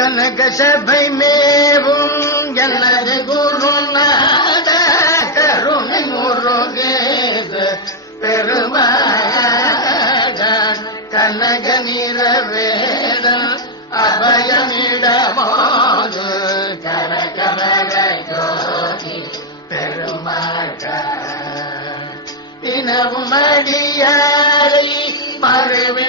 கனக சபை மேவும் எனது குருநாத கருணை முருகேத பெருமாட கனக நிறவேடன் அபயமிடமோது. கரகமர ஜோதி பெருமாட தினமும் அடியாரை மறுவி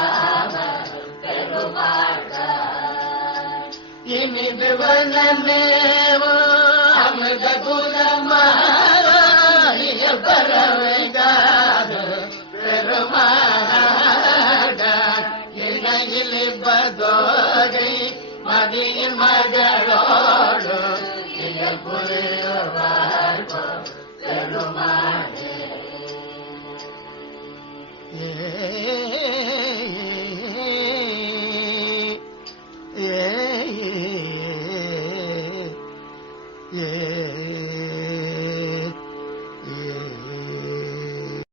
மிதுவனமேவோ அமிர்த குலமாய பரவைதார் பெருமாடார் இணையில் பதோகை மதியில் மகளோடு புரியவார் பெருமாள் Yeah.